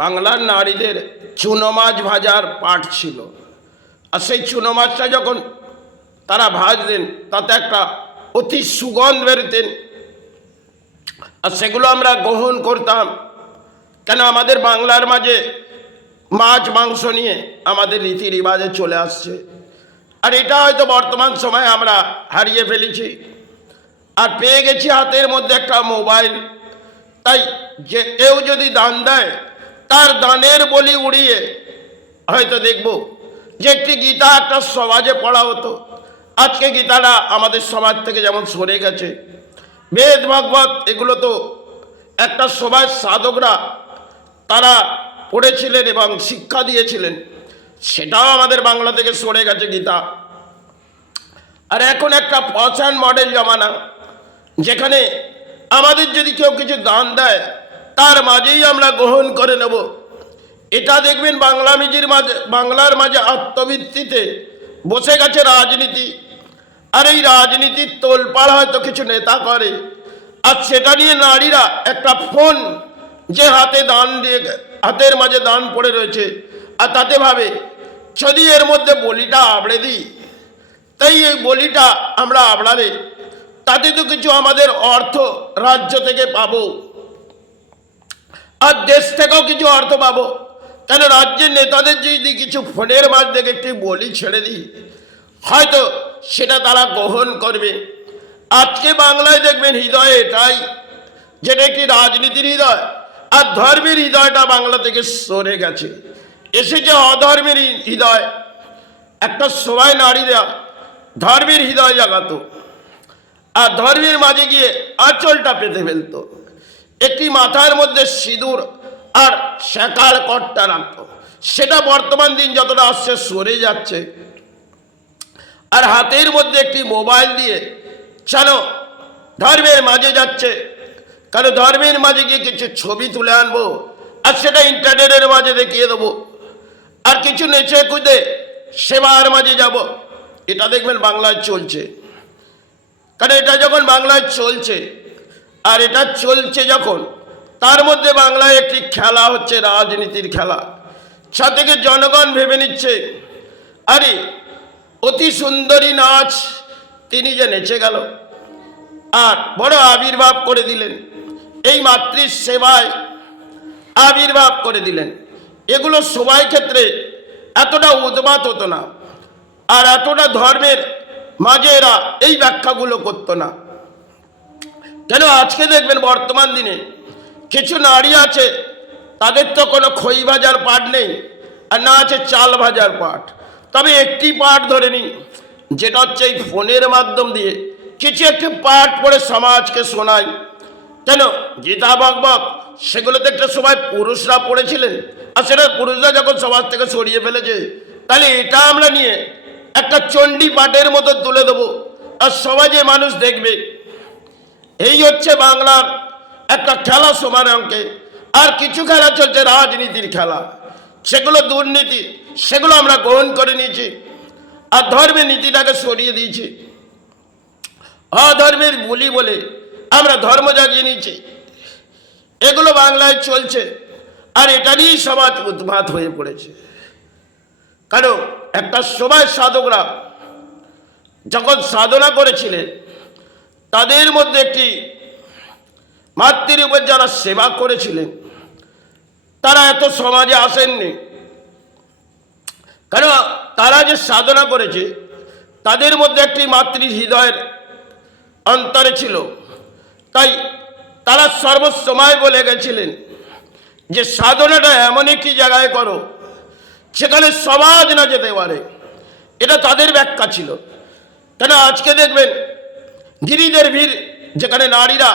বাংলার নারীদের চুনো মাছ ভাজার পাট ছিল। আর সেই চুনো মাছটা যখন তারা ভাজতেন তাতে একটা অতি সুগন্ধ বেরোতেন, আর সেগুলো আমরা গ্রহণ করতাম। কেন আমাদের বাংলার মাঝে মাছ মাংস নিয়ে আমাদের রীতি রিবাজে চলে আসছে, আর এটা হয়তো বর্তমান সময়ে আমরা হারিয়ে ফেলেছি। আর পেয়ে গেছি হাতের মধ্যে একটা মোবাইল, তাই যে কেউ যদি দান দেয় তার দানের বলি উড়িয়ে হয়তো দেখব যে একটি গীতা একটা সমাজে পড়া হতো। আজকে গীতাটা আমাদের সমাজ থেকে যেমন সরে গেছে। বেদ ভাগবত এগুলো তো একটা সমাজ সাধকরা তারা পড়েছিলেন এবং শিক্ষা দিয়েছিলেন, সেটাও আমাদের বাংলা থেকে সরে গেছে গীতা। আর এখন একটা পছান মডেল জমানা, যেখানে আমাদের যদি কেউ কিছু দান দেয় তার মাঝেই আমরা গ্রহণ করে নেব। এটা দেখবেন বাংলার মাঝে আত্মভিত্তিতে বসে গেছে রাজনীতি। আর এই রাজনীতির তোলপাড় হয়তো কিছু নেতা করে, আর সেটা নিয়ে নারীরা একটা ফোন যে হাতের মাঝে দান পড়ে রয়েছে, আর তাতে ভাবে যদি এর মধ্যে বলিটা আবড়ে দিই, তাই এই বলিটা আমরা আবড়ালে তাতে তো কিছু আমাদের অর্থ রাজ্য থেকে পাবো, আর দেশ থেকেও কিছু অর্থ পাবো। কেন রাজ্যের নেতাদের যদি কিছু ফোনের মাধ্যমে একটি বলি ছেড়ে দিই, হয়তো সেটা তারা গ্রহণ করবে। আজকে বাংলায় দেখবেন হৃদয় এটাই, যেটা একটি রাজনীতির হৃদয়, আর ধর্মের হৃদয়টা বাংলা থেকে সরে গেছে, এসেছে অধর্মের হৃদয়। একটা সময় নারীরা ধর্মের হৃদয় জাগাতো, আর ধর্মের মাঝে গিয়ে আঁচলটা পেতে ফেলতো, একটি মাথার মধ্যে সিঁদুর আর শেখার কট্টা রাখতো। সেটা বর্তমান দিন যতটা আসছে সরে যাচ্ছে। আর হাতের মধ্যে একটি মোবাইল দিয়ে চলো ধর্মের মাঝে যাচ্ছে, কারণ ধর্মের মাঝে গিয়ে কিছু ছবি তুলে আনবো আর সেটা ইন্টারনেটের মাঝে দেখিয়ে দেবো, আর কিছু নেচে কুদে সেবার মাঝে যাব। এটা দেখবেন বাংলায় চলছে। কারণ এটা যখন বাংলায় চলছে, আর এটা চলছে যখন, তার মধ্যে বাংলায় একটি খেলা হচ্ছে, রাজনীতির খেলা। থেকে জনগণ ভেবে নিচ্ছে আরে অতি সুন্দরী নাচ তিনি যে নেচে গেল, আর বড় আবির্ভাব করে দিলেন, এই মাতৃ সেবায় আবির্ভাব করে দিলেন। এগুলো সবাই ক্ষেত্রে এতটা উদ্মাত হতো না, আর এতটা ধর্মের মাঝে এরা এই ব্যাখ্যাগুলো করতো না। কেন আজকে দেখবেন বর্তমান দিনে কিছু নারী আছে, তাদের তো কোনো খই ভাজার পাট নেই, আর না আছে চাল ভাজার পাট। তবে একটি পাঠ ধরে নিই, যেটা হচ্ছে এই ফোনের মাধ্যম দিয়ে কিছু একটি পাঠ পড়ে সমাজকে শোনায়। কেন গীতা ভাগবত সেগুলোতে একটা সময় পুরুষরা পড়েছিলেন, আর সেটা পুরুষরা যখন সমাজ থেকে সরিয়ে ফেলেছে, তাহলে এটা আমরা নিয়ে একটা চণ্ডী পাঠের মতো তুলে দেবো, আর সমাজে মানুষ দেখবে। এই হচ্ছে বাংলার একটা খেলা সমান অঙ্কে। আর কিছু খেলা চলছে রাজনীতির খেলা, সেগুলো দুর্নীতি, সেগুলো আমরা গ্রহণ করে নিয়েছি, আর ধর্মের নীতিটাকে সরিয়ে দিয়েছি। অধর্মের বলি বলে আমরা ধর্ম জাগিয়ে নিয়েছি। এগুলো বাংলায় চলছে, আর এটা নিয়েই সমাজ উন্মাদ হয়ে পড়েছে। কারণ একটা সময় সাধকরা যখন সাধনা করেছিলেন, তাদের মধ্যে একটি মাতৃর উপর যারা সেবা করেছিলেন, তারা এত সমাজে আসেননি। কারণ তারা যে সাধনা করেছে, তাদের মধ্যে একটি মাতৃ হৃদয়ের অন্তরে ছিল। তাই তারা সর্বসময় বলে গেছিলেন যে সাধনাটা এমন একটি জায়গায় করো সেখানে সমাজ না যেতে পারে। এটা তাদের ব্যাখ্যা ছিল। কেন আজকে দেখবেন গিরিদের ভিড়, যেখানে নারীরা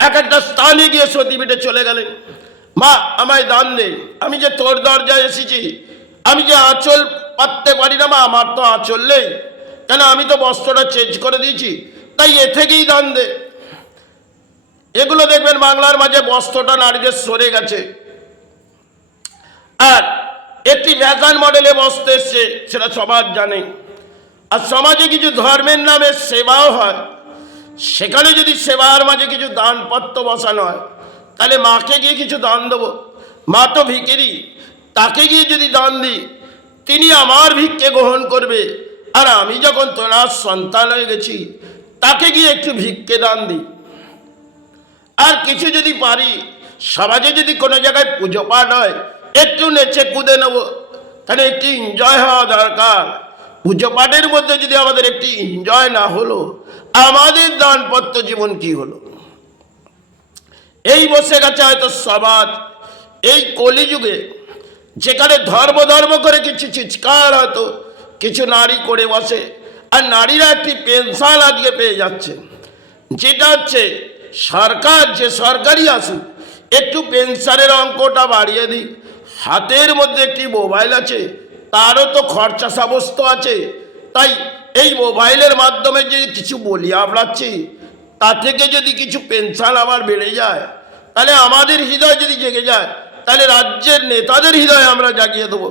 এক একটা স্থানে গিয়ে সতীপীঠে চলে গেলেন, মা আমায় দান দে, আমি যে তোর দরজায় এসেছি, আমি যে আঁচল পাততে পারি না মা, আমার তো আঁচল নেই, কেন আমি তো বস্ত্রটা চেঞ্জ করে দিয়েছি, তাই এ থেকেই দান দে। এগুলো দেখবেন বাংলার মাঝে বস্ত্রটা নারীদের সরে গেছে, আর একটি ফ্যাশন মডেলে বস্ত্র এসছে, সেটা সমাজ জানে। আর সমাজে কিছু ধর্মের নামে সেবাও হয়, সেখানে যদি সেবার মাঝে কিছু দানপত্র বসানো হয়, তাহলে মাকে গিয়ে কিছু দান দেবো, মাতো ভিখিরি, তাকে গিয়ে যদি দান দিই, তিনি আমার ভিক্ষে গ্রহণ করবে। আর আমি যখন তোনার সন্তান হয়ে গেছি, তাকে গিয়ে একটু ভিক্ষে দান দিই। আর কিছু যদি পারি, সমাজে যদি কোনো জায়গায় পুজো পাঠ হয়, একটু নেচে কুদে নেব, তাহলে একটু এনজয় হওয়া দরকার। পুজো পাঠের মধ্যে যদি আমাদের একটি এনজয় না হলো, আমাদের দানপত্র জীবন কি হলো? এই বসে গেছে হয়তো সমাজ এই কলিযুগে, যেখানে ধর্ম ধর্ম করে কিছু চিৎকার হয়তো কিছু নারী করে বসে, আর নারীরা একটি পেনশন আজকে পেয়ে যাচ্ছে, যেটা হচ্ছে সরকার, যে সরকারি আসুক, একটু পেনশনের অঙ্কটা বাড়িয়ে দিক। হাতের মধ্যে একটি মোবাইল আছে, তারও তো খরচা সমস্ত আছে। তাই এই মোবাইলের মাধ্যমে যে কিছু বলি আমলাচ্ছি, তা থেকে যদি কিছু পেনশন আমার বেড়ে যায়, তাহলে আমাদের হৃদয় যদি জেগে যায়, তাহলে রাজ্যের নেতাদের হৃদয় আমরা জাগিয়ে দেবো।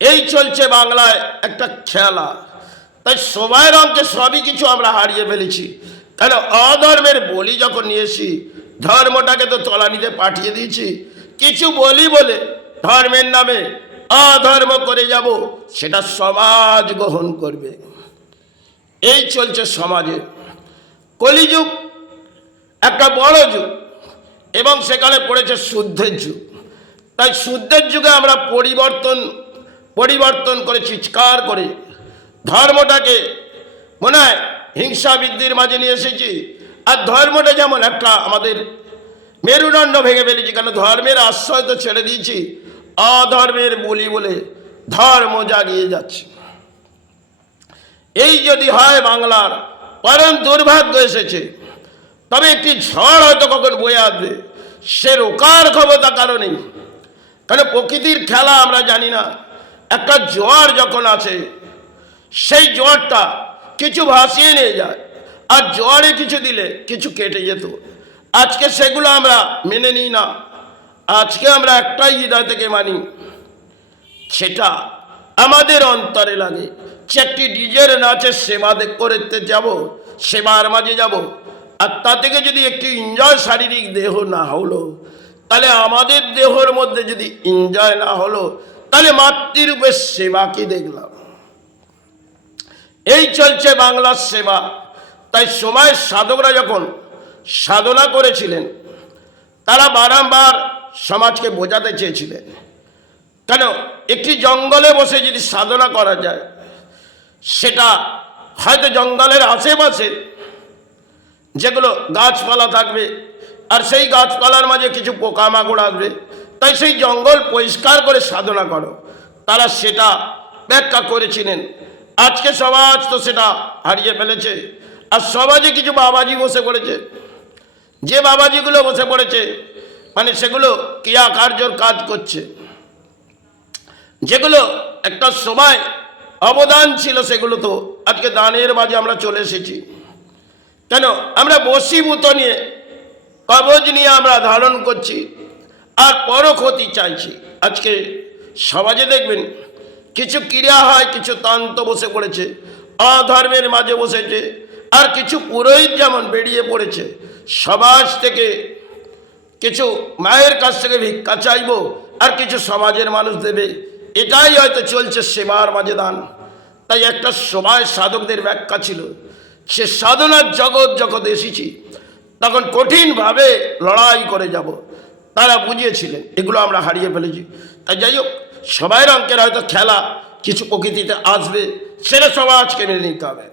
এই চলছে বাংলায় একটা খেলা। তাই সময়ের অঙ্কে সবই কিছু আমরা হারিয়ে ফেলেছি। তাহলে অধর্মের বলি যখন নিয়েছি, ধর্মটাকে তো তলানিতে পাঠিয়ে দিয়েছি। কিছু বলি বলে ধর্মের নামে অধর্ম করে যাব, সেটা সমাজ গ্রহণ করবে। এই চলছে সমাজে। কলিযুগ একটা বড় যুগ, এবং সেখানে পড়েছে শুদ্ধের যুগ। তাই শুদ্ধের যুগে আমরা পরিবর্তন করে চিৎকার করে ধর্মটাকে মনে হয় হিংসা বৃদ্ধির মাঝে নিয়ে এসেছি। আর ধর্মটা যেমন একটা আমাদের মেরুদণ্ড ভেঙে ফেলেছি, কারণ ধর্মের আশ্রয় তো ছেড়ে দিয়েছি, অধর্মের বলি বলে ধর্ম জাগিয়ে যাচ্ছে। এই যদি হয়, বাংলার পরম দুর্ভাগ্য এসেছে। তবে একটি ঝড় হয়তো কখন বয়ে আসবে, সে রোকার ক্ষমতা কারো নেই। কারণ প্রকৃতির খেলা আমরা জানি না। একটা জোয়ার যখন আছে, সেই জোয়ারটা কিছু ভাসিয়ে নিয়ে যায়, আর জোয়ারে কিছু দিলে কিছু কেটে যেত। আজকে সেগুলো আমরা মেনে নিই না। আজকে আমরা একটাই হৃদয় থেকে মানি, সেটা আমাদের অন্তরে লাগে। সে একটি ডিজের নাচে সেবা করতে যাব, সেবার মাঝে যাব, আর তা থেকে যদি একটি এনজয় শারীরিক দেহ না হলো, তাহলে আমাদের দেহের মধ্যে যদি এনজয় না হলো, তাহলে মাতৃরূপের সেবা কি দেখলাম? এই চলছে বাংলার সেবা। তাই সময়ের সাধকরা যখন সাধনা করেছিলেন, তারা বারংবার সমাজকে বোঝাতে চেয়েছিলেন, কেন একটি জঙ্গলে বসে যদি সাধনা করা যায়, সেটা হয়তো জঙ্গলের আশেপাশে যেগুলো গাছপালা থাকবে, আর সেই গাছপালার মাঝে কিছু পোকামাকড় আসবে, তাই সেই জঙ্গল পরিষ্কার করে সাধনা করো। তারা সেটা ব্যাখ্যা করেছিলেন। আজকে সমাজ তো সেটা হারিয়ে ফেলেছে। আর সমাজে কিছু বাবাজি বসে পড়েছে, যে বাবাজিগুলো বসে পড়েছে, মানে সেগুলো ক্রিয়া কার্যর কাজ করছে, যেগুলো একটা সময় অবদান ছিল, সেগুলো তো আজকে দানের মাঝে আমরা চলে এসেছি। কেন আমরা বশীভূত নিয়ে, কবজ নিয়ে আমরা ধারণ করছি, আর পরক্ষতি চাইছি। আজকে সমাজে দেখবেন কিছু ক্রিয়া হয়, কিছু তন্ত্র বসে পড়েছে, অধর্মের মাঝে বসেছে, আর কিছু পুরোহিত যেমন বেরিয়ে পড়েছে সমাজ থেকে। কিছু মায়ের কাছ থেকে ভিক্ষা চাইব, আর কিছু সমাজের মানুষ দেবে। এটাই হয়তো চলছে সেবার মাঝে দান। তাই একটা সময় সাধকদের ব্যাখ্যা ছিল, সে সাধনার জগৎ যখন এসেছি, তখন কঠিনভাবে লড়াই করে যাব। তারা বুঝিয়েছিলেন, এগুলো আমরা হারিয়ে ফেলেছি। তাই যাই হোক, সবাই অঙ্কের হয়তো খেলা কিছু প্রকৃতিতে আসবে, সেটা সমাজকে মেনে নিতে হবে।